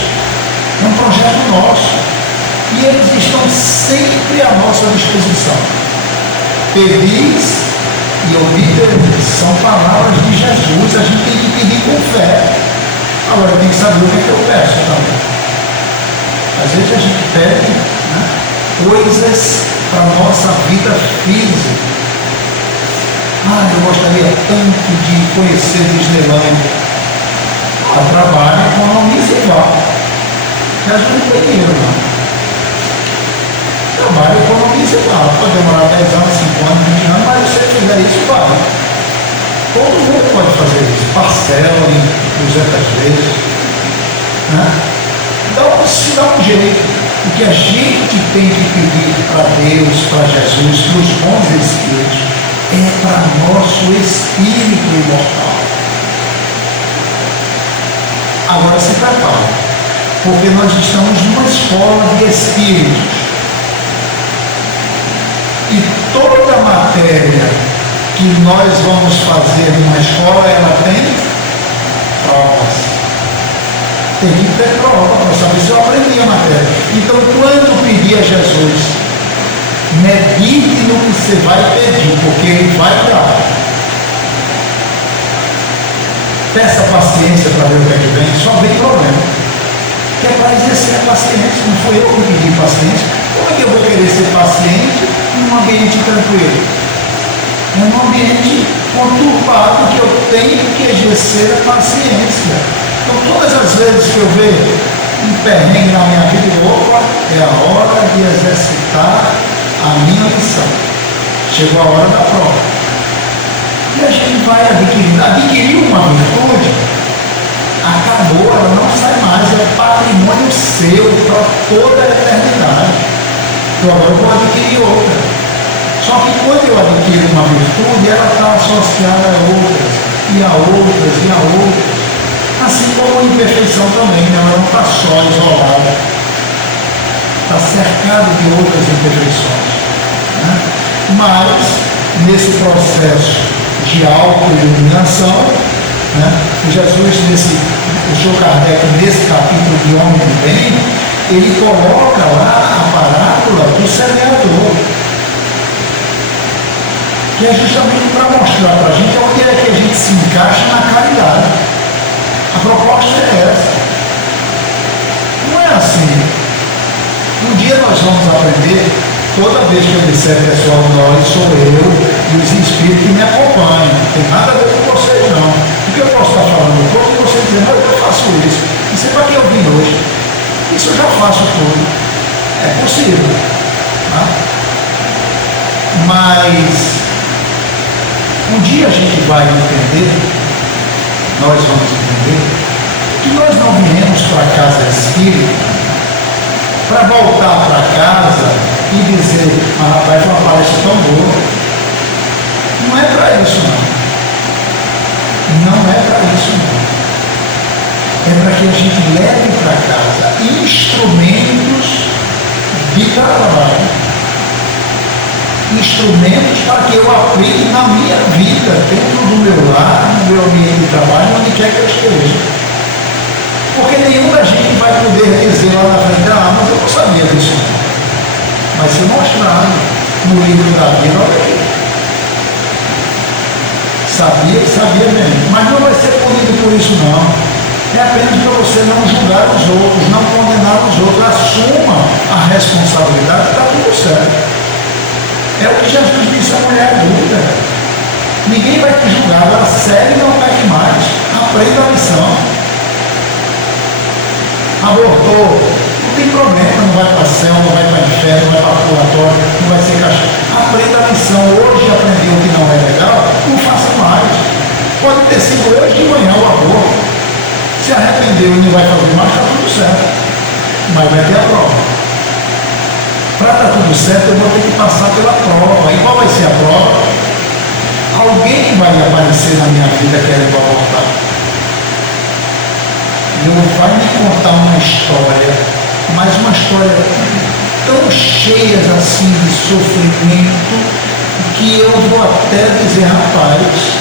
É um projeto nosso. E eles estão sempre à nossa disposição. Pedis e obtereis são palavras de Jesus. A gente tem que pedir com fé. Agora tem que saber o que é que eu peço também. Às vezes a gente pede, coisas para a nossa vida física. Eu gostaria tanto de conhecer Disneyland. Trabalho, economiza e vá. Jesus não tem dinheiro, não. Trabalho, economiza e vá. Pode demorar 10 anos, 5 anos, 20 anos, mas se você fizer isso, vai. Todo mundo pode fazer isso. Parcela em 200 vezes. Se dá um jeito. O que a gente tem que pedir para Deus, para Jesus, para os bons espíritos, é para nosso espírito imortal. Agora se prepare, porque nós estamos numa escola de espíritos. E toda matéria que nós vamos fazer numa escola, ela tem provas. Tem que ter prova para saber se eu aprendi a matéria. Então, quando pedir a Jesus, medite no que você vai pedir, porque Ele vai dar. Peça paciência para ver o que é que vem, só vem problema. Que é para exercer a paciência, não foi eu que pedi paciência. Como é que eu vou querer ser paciente num ambiente tranquilo? Num ambiente conturbado que eu tenho que exercer a paciência. Então, todas as vezes que eu vejo um perrengue na minha vida, opa, é a hora de exercitar a minha lição. Chegou a hora da prova. E a gente vai adquirir uma virtude, acabou, ela não sai mais, é patrimônio seu para toda a eternidade. Eu agora vou adquirir outra. Só que quando eu adquiro uma virtude, ela está associada a outras, e a outras, e a outras. Assim como a imperfeição também, ela não está só isolada, está cercada de outras imperfeições. Né? Mas, nesse processo de autoiluminação, né, Jesus, o Sr. Kardec, nesse capítulo de Homem do Bem, ele coloca lá a parábola do semeador, que é justamente para mostrar para a gente onde é que a gente se encaixa na caridade. A proposta é essa. Não é assim. Um dia nós vamos aprender, toda vez que eu disser, pessoal, nós sou eu e os espíritos que me acompanham. Não tem nada a ver com vocês, não. Porque eu posso estar falando um pouco e você dizer, mas eu faço isso. Isso é para que eu vim hoje. Isso eu já faço tudo. É possível. Tá? Mas um dia a gente vai entender, nós vamos entender, que nós não viemos para a casa espírita para voltar para casa e dizer, mas rapaz, uma palestra tão boa. Não é para isso não. Não é para isso não. É para que a gente leve para casa instrumentos de trabalho. Instrumentos para que eu aplique na minha vida, dentro do meu lar, no meu ambiente de trabalho, onde quer que eu esteja. Porque nenhum da gente vai poder dizer lá na frente, mas eu não sabia disso. Vai ser mostrado no livro da vida, olha aqui. Sabia mesmo. Mas não vai ser punido por isso não. É apenas para você não julgar os outros, não condenar os outros. Assuma a responsabilidade, está tudo certo. É o que Jesus disse à mulher adulta. Ninguém vai te julgar, agora segue e não peque mais. Aprenda a lição. Abortou, não tem problema, não vai para o céu, não vai para o inferno, não vai para o purgatório, não vai ser cachorro. Aprenda a lição. Hoje aprendeu que não é legal, não faça mais. Pode ter sido hoje de manhã o aborto. Se arrependeu e não vai fazer mais, está tudo certo. Mas vai ter a prova. Para estar tudo certo, eu vou ter que passar pela prova. E qual vai ser a prova? Alguém vai aparecer na minha vida querendo abortar. Deus vai me contar uma história, mas uma história tão cheia assim de sofrimento, que eu vou até dizer, rapaz,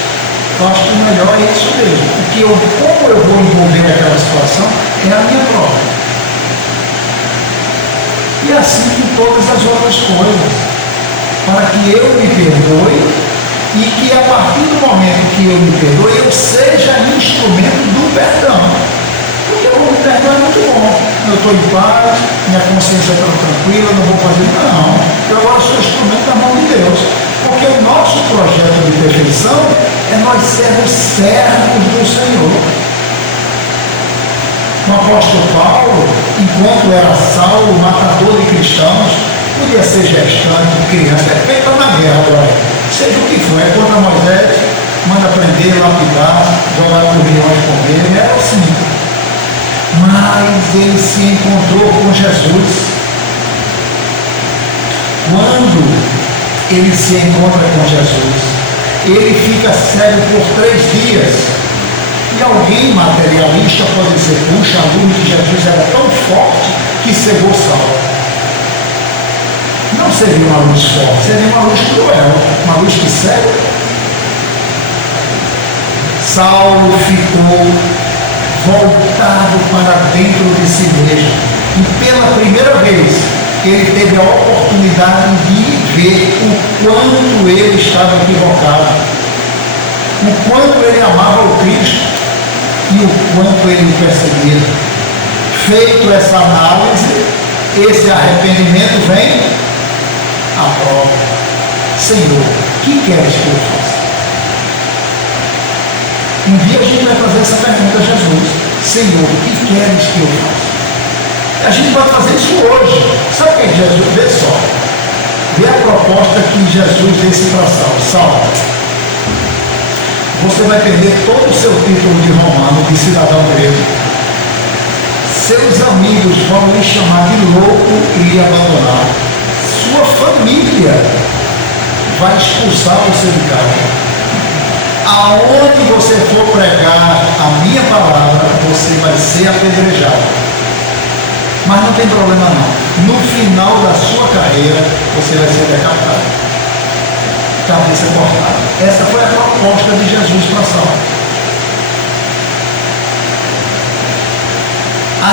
eu acho que o melhor é isso mesmo. Porque como eu vou envolver aquela situação, é a minha prova. E assim com todas as outras coisas, para que eu me perdoe e que a partir do momento que eu me perdoe, eu seja instrumento do perdão. Porque o perdão é muito bom. Eu estou em paz, minha consciência está tranquila, não vou fazer não. Eu agora sou instrumento da mão de Deus. Porque o nosso projeto de perfeição é nós sermos servos do Senhor. O apóstolo Paulo, enquanto era Saulo, matador de cristãos, podia ser gestante, criança, ele está na guerra agora. Seja o que for, é contra Moisés, manda prender, lapidar, jogar por milhões com ele, era assim. Mas ele se encontrou com Jesus. Quando ele se encontra com Jesus, ele fica cego por 3 dias. E E alguém materialista pode dizer, puxa, a luz de Jesus era tão forte que cegou Saulo. Não seria uma luz forte, seria uma luz cruel, uma luz que cega. Saulo ficou voltado para dentro de si mesmo. E pela primeira vez, ele teve a oportunidade de ver o quanto ele estava equivocado, o quanto ele amava o Cristo e o quanto ele o perseguia. Feito essa análise, esse arrependimento vem à prova. Senhor, o que queres que eu faça? Um dia a gente vai fazer essa pergunta a Jesus: Senhor, o que queres que eu faça? A gente vai fazer isso hoje. Sabe o que é Jesus? Vê só. Vê a proposta que Jesus disse para Saulo. Saulo, você vai perder todo o seu título de romano, de cidadão grego. Seus amigos vão lhe chamar de louco e lhe abandonar. Sua família vai expulsar você de casa. Aonde você for pregar a minha palavra, você vai ser apedrejado. Mas não tem problema não. No final da sua carreira, você vai ser decapitado. Cabeça cortada. Essa foi a proposta de Jesus para Saulo.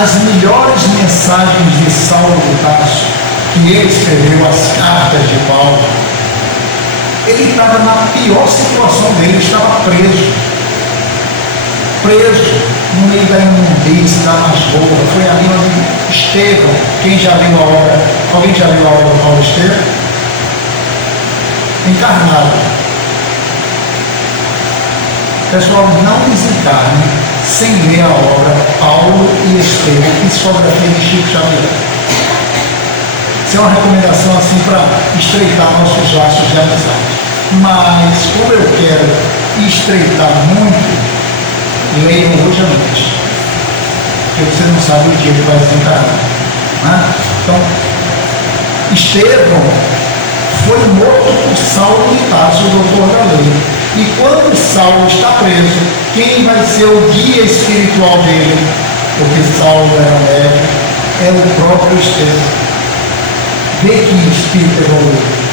As melhores mensagens de Saulo de Tarso, que ele escreveu, as cartas de Paulo, ele estava na pior situação dele, ele estava preso no meio da imundície, da masmorra. Foi ali onde Estevão, quem já viu a obra, alguém já viu a obra do Paulo Estevão? Encarnado. Pessoal, não desencarne sem ler a obra Paulo e Estevão, psicografia de Chico Xavier. Isso é uma recomendação assim para estreitar nossos laços de amizade. Mas, como eu quero estreitar muito, leiam hoje à noite, porque você não sabe o dia que vai desencarnar. Né? Então, Estevão foi morto por Saulo de Tarso, o doutor da lei. E quando Saulo está preso, quem vai ser o guia espiritual dele? Porque Saulo era médico, é o próprio Estevão. Vê que espírito evoluiu.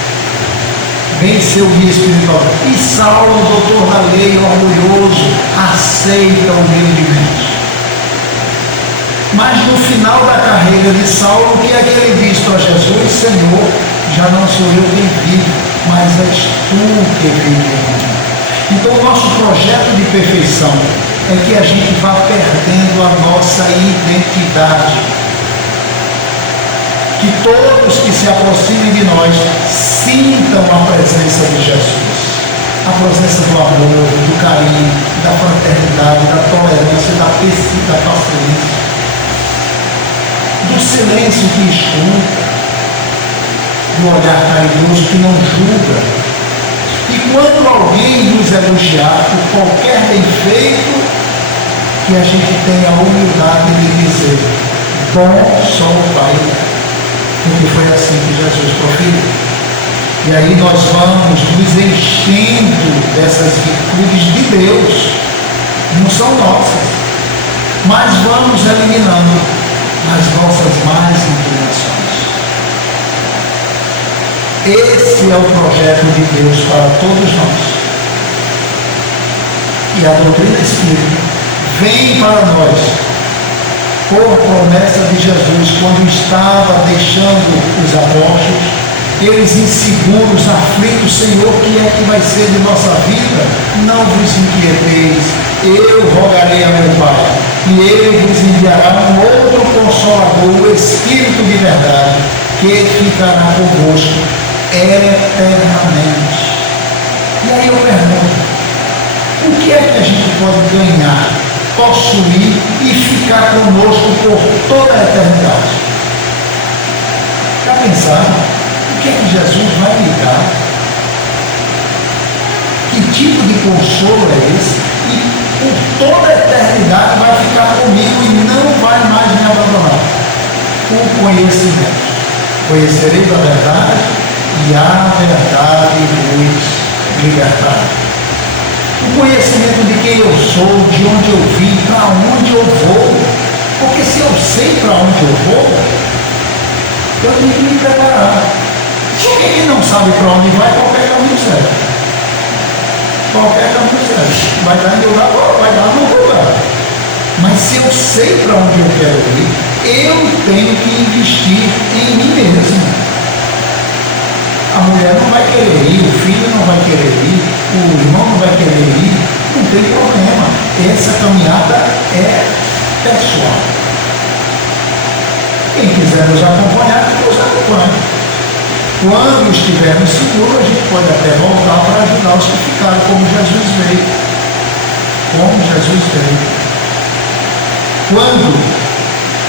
Vem seu guia espiritual. E Saulo, doutor da lei, orgulhoso, aceita humildemente. Mas no final da carreira de Saulo, o que é que ele diz para Jesus? Senhor, já não sou eu quem vive, mas és tu que vive em mim. Então o nosso projeto de perfeição é que a gente vá perdendo a nossa identidade. Que todos que se aproximem de nós sintam a presença de Jesus. A presença do amor, do carinho, da fraternidade, da tolerância, da paciência. Do silêncio que escuta, do olhar carinhoso que não julga. E quando alguém nos elogiar por qualquer defeito, que a gente tenha a humildade de dizer: bom só o Pai. Porque foi assim que Jesus proferiu. E aí nós vamos nos enchendo dessas virtudes de Deus. Não são nossas. Mas vamos eliminando as nossas más inclinações. Esse é o projeto de Deus para todos nós. E a doutrina espírita vem para nós por promessa de Jesus, quando estava deixando os apóstolos, eles inseguros, aflitos: Senhor, o que é que vai ser de nossa vida? Não vos inquieteis, eu rogarei a meu Pai, e Ele vos enviará um outro Consolador, o Espírito de verdade, que ficará convosco eternamente. E aí eu pergunto: o que é que a gente pode ganhar, possuir e ficar conosco por toda a eternidade? Já pensaram? O que é que Jesus vai me dar? Que tipo de consolo é esse? E por toda a eternidade vai ficar comigo e não vai mais me abandonar. O conhecimento. Conhecereis a verdade e a verdade vos libertará. o conhecimento de quem eu sou, de onde eu vim, para onde eu vou. Porque se eu sei para onde eu vou, eu tenho que me preparar. Porque quem não sabe para onde vai, qualquer caminho serve. Qualquer caminho serve. Vai dar em lugar, vai dar no lugar. Mas se eu sei para onde eu quero ir, eu tenho que investir em mim mesmo. A mulher não vai querer ir, o filho não vai querer ir, o irmão não vai querer ir, não tem problema. Essa caminhada é pessoal. Quem quiser nos acompanhar, que nos acompanhe. Quando estivermos seguros, a gente pode até voltar para ajudar os que ficaram, como Jesus veio. Como Jesus veio. Quando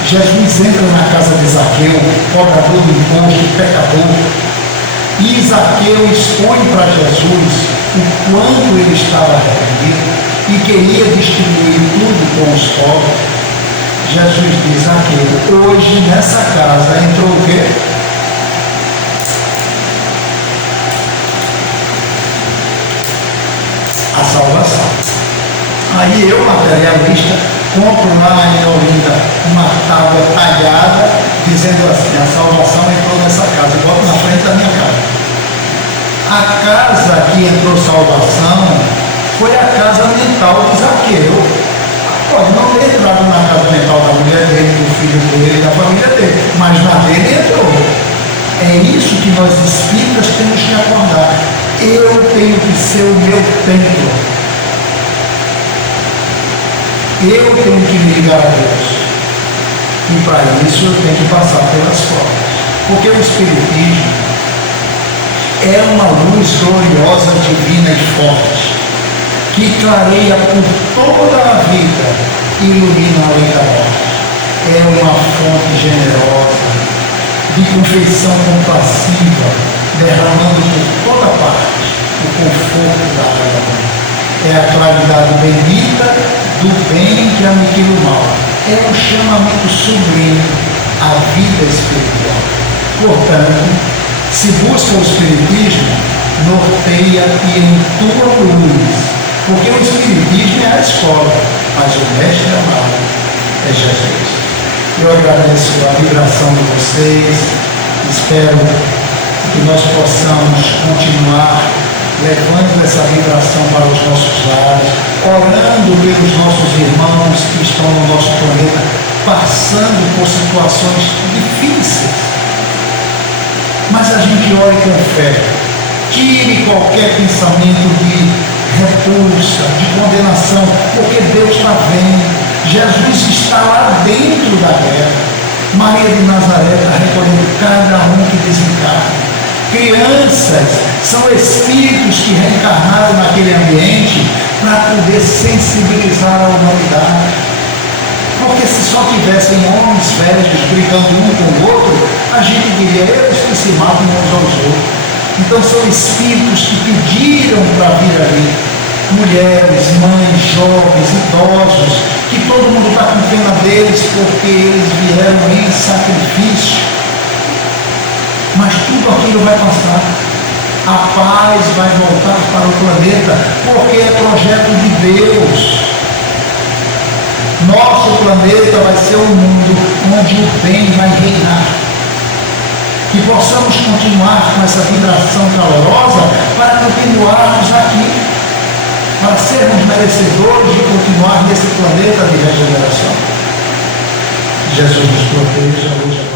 Jesus entra na casa de Zaqueu, cobrador do imposto, pecador, e Zaqueu expõe para Jesus o quanto ele estava arrependido e queria distribuir tudo com os pobres, Jesus diz: Zaqueu, hoje nessa casa entrou o quê? A salvação. Aí eu, materialista, compro lá em Olinda uma tábua talhada, dizendo assim: a salvação entrou nessa casa, e boto na frente da minha casa. A casa que entrou salvação foi a casa mental de Zaqueu. Pode não ter entrado na casa mental da mulher dele, do filho dele, da família dele, mas na dele entrou. É isso que nós espíritas temos que acordar. Eu tenho que ser o meu templo. Eu tenho que me ligar a Deus. E para isso eu tenho que passar pelas provas. Porque o Espiritismo é uma luz gloriosa, divina e forte, que clareia por toda a vida e ilumina além da morte. É uma fonte generosa, de confeição compassiva, derramando por toda parte o conforto da alma. É a claridade bendita do bem que aniquila o mal. É um chamamento sublime à vida espiritual. Portanto, se busca o Espiritismo, norteia e entua luz. Porque o Espiritismo é a escola, mas o mestre amado é Jesus. Eu agradeço a vibração de vocês, espero que nós possamos continuar levando essa vibração para os nossos lares, orando pelos nossos irmãos que estão no nosso planeta, passando por situações difíceis. Mas a gente ore com fé, tire qualquer pensamento de repulsa, de condenação, porque Deus está vendo. Jesus está lá dentro da guerra. Maria de Nazaré está recolhendo cada um que desencarna. Crianças são espíritos que reencarnaram naquele ambiente para poder sensibilizar a humanidade. Porque se só tivessem homens velhos brigando um com o outro, a gente diria: eles que se matam uns aos outros. Então são espíritos que pediram para vir ali. Mulheres, mães, jovens, idosos, que todo mundo está com pena deles porque eles vieram em sacrifício. Mas tudo aquilo vai passar. A paz vai voltar para o planeta, porque é projeto de Deus. Nosso planeta vai ser um mundo onde o bem vai reinar. Que possamos continuar com essa vibração calorosa para continuarmos aqui, para sermos merecedores de continuar nesse planeta de regeneração. Jesus nos proteja hoje.